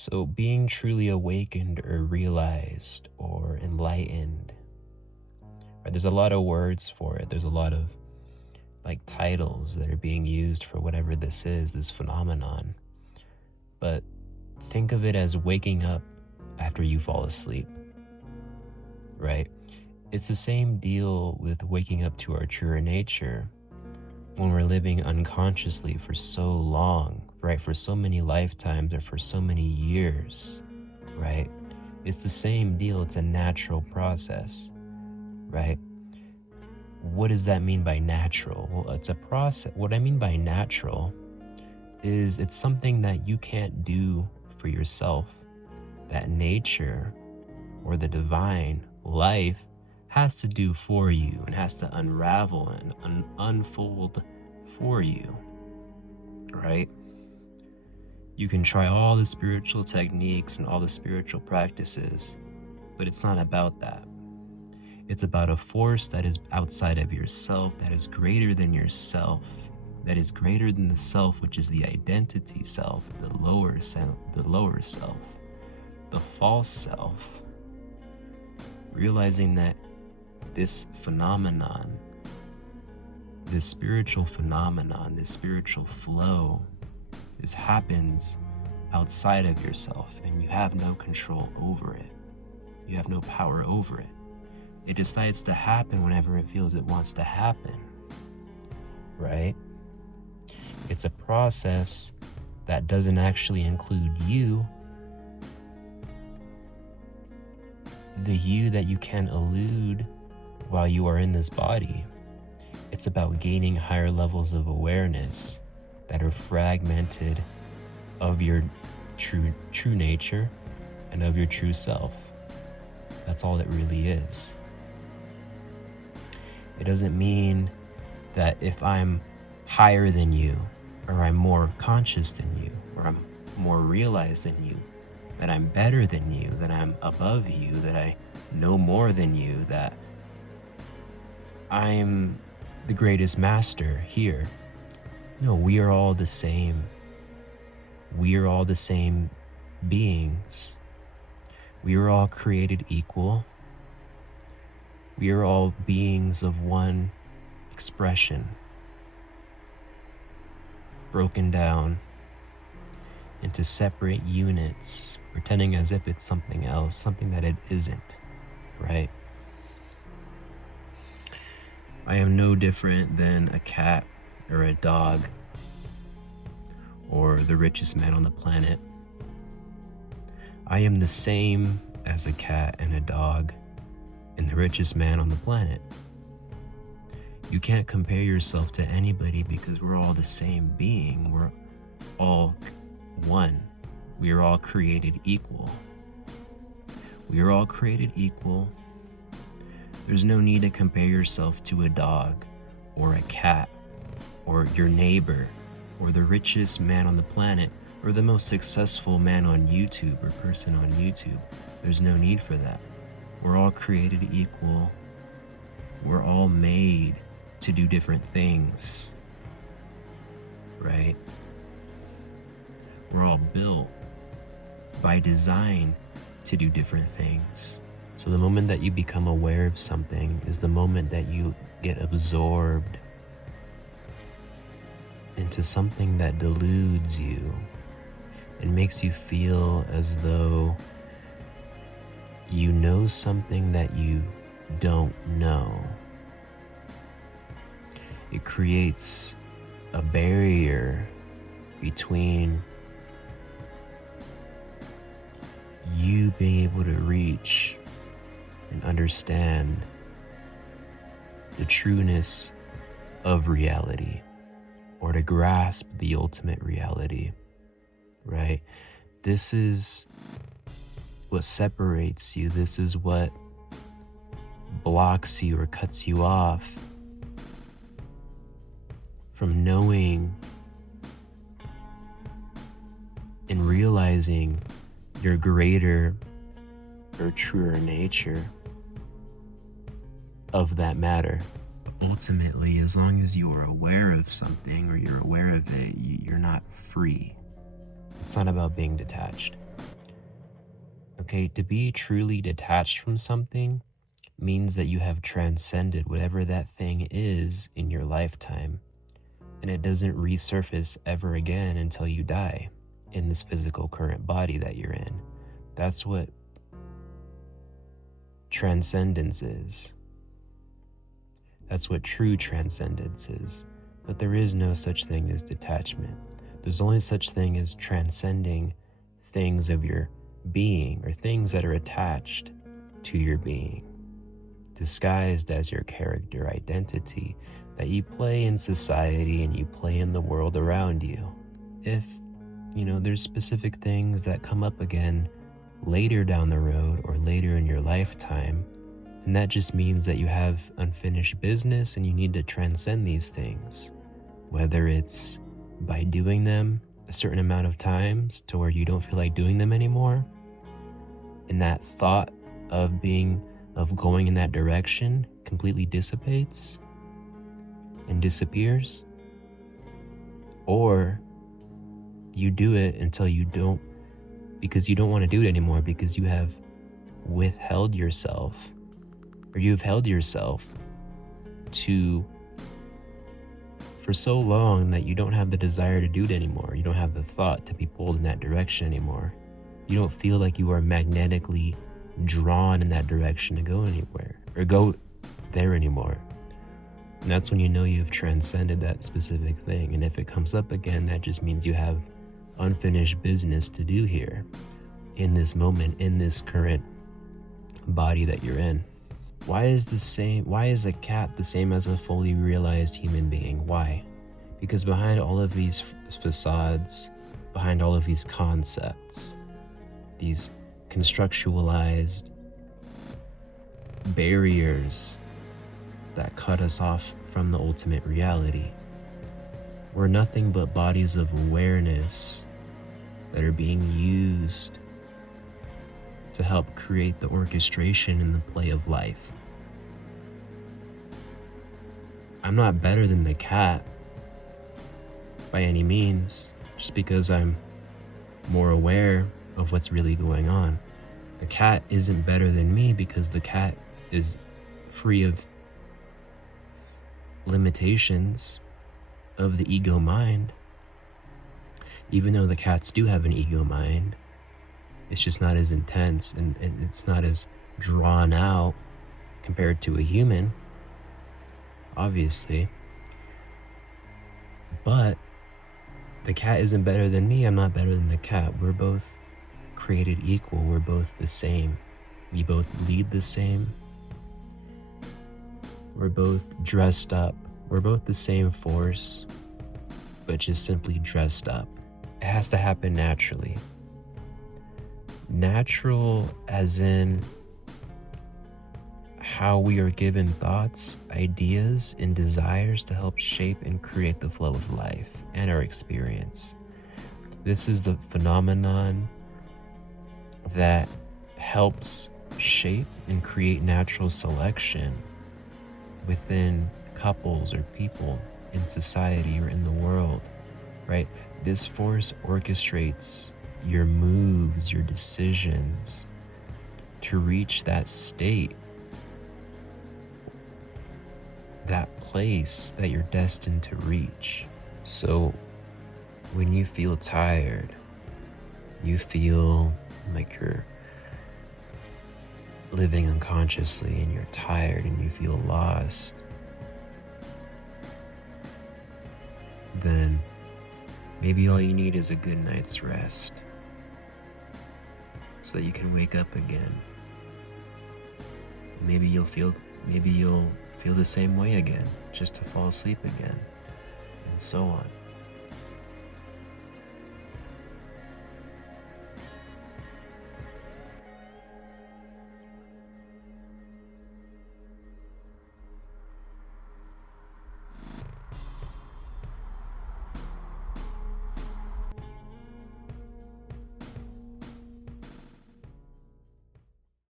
So, being truly awakened or realized or enlightened, right? There's a lot of words for it. There's a lot of titles that are being used for whatever this is, this phenomenon. But think of it as waking up after you fall asleep, right? It's the same deal with waking up to our truer nature when we're living unconsciously for so long, right? For so many lifetimes or for so many years, right? It's the same deal. It's a natural process, right? What does that mean by natural? Well, it's a process. What I mean by natural is it's something that you can't do for yourself, that nature or the divine life has to do for you and has to unravel and unfold for you, right? You can try all the spiritual techniques and all the spiritual practices, but it's not about that. It's about a force that is outside of yourself, that is greater than yourself, that is greater than the self, which is the identity self, the lower self, the false self. Realizing that this phenomenon, this spiritual phenomenon, this spiritual flow, this happens outside of yourself and you have no control over it. You have no power over it. It decides to happen whenever it feels it wants to happen, right? It's a process that doesn't actually include you, the you that you can elude while you are in this body. It's about gaining higher levels of awareness that are fragmented of your true nature and of your true self. That's all it really is. It doesn't mean that if I'm higher than you, or I'm more conscious than you, or I'm more realized than you, that I'm better than you, that I'm above you, that I know more than you, that I'm the greatest master here. No, we are all the same. We are all the same beings. We are all created equal. We are all beings of one expression, broken down into separate units, pretending as if it's something else, something that it isn't, right? I am no different than a cat or a dog or the richest man on the planet. I am the same as a cat and a dog and the richest man on the planet. You can't compare yourself to anybody because we're all the same being. We're all one. We are all created equal. We are all created equal. There's no need to compare yourself to a dog or a cat or your neighbor or the richest man on the planet or the most successful man on YouTube or person on YouTube. There's no need for that. We're all created equal. We're all made to do different things, right? We're all built by design to do different things. So the moment that you become aware of something is the moment that you get absorbed into something that deludes you and makes you feel as though you know something that you don't know. It creates a barrier between you being able to reach and understand the trueness of reality, or to grasp the ultimate reality, right? This is what separates you. This is what blocks you or cuts you off from knowing and realizing your greater or truer nature of that matter. Ultimately, as long as you are aware of something or you're aware of it, you're not free. It's not about being detached. Okay, to be truly detached from something means that you have transcended whatever that thing is in your lifetime, and it doesn't resurface ever again until you die in this physical current body that you're in. That's what transcendence is. That's what true transcendence is. But there is no such thing as detachment. There's only such thing as transcending things of your being, or things that are attached to your being, disguised as your character identity that you play in society and you play in the world around you. If, there's specific things that come up again later down the road or later in your lifetime, and that just means that you have unfinished business and you need to transcend these things, whether it's by doing them a certain amount of times to where you don't feel like doing them anymore, and that thought of going in that direction completely dissipates and disappears, or you do it until you don't, because you don't want to do it anymore, because you have withheld yourself, or you've held yourself for so long that you don't have the desire to do it anymore. You don't have the thought to be pulled in that direction anymore. You don't feel like you are magnetically drawn in that direction to go anywhere or go there anymore. And that's when you know you've transcended that specific thing. And if it comes up again, that just means you have unfinished business to do here in this moment, in this current body that you're in. Why is a cat the same as a fully realized human being? Why? Because behind all of these facades, behind all of these concepts, these constructualized barriers that cut us off from the ultimate reality, we're nothing but bodies of awareness that are being used to help create the orchestration and the play of life. I'm not better than the cat by any means, just because I'm more aware of what's really going on. The cat isn't better than me because the cat is free of limitations of the ego mind. Even though the cats do have an ego mind, it's just not as intense and it's not as drawn out compared to a human, obviously. But the cat isn't better than me, I'm not better than the cat. We're both created equal, we're both the same. We both bleed the same. We're both dressed up. We're both the same force, but just simply dressed up. It has to happen naturally. Natural as in how we are given thoughts, ideas, and desires to help shape and create the flow of life and our experience. This is the phenomenon that helps shape and create natural selection within couples or people in society or in the world, right? This force orchestrates your moves, your decisions to reach that state, that place that you're destined to reach. So when you feel tired, you feel like you're living unconsciously and you're tired and you feel lost, then maybe all you need is a good night's rest so that you can wake up again. Maybe you'll feel the same way again, just to fall asleep again, and so on.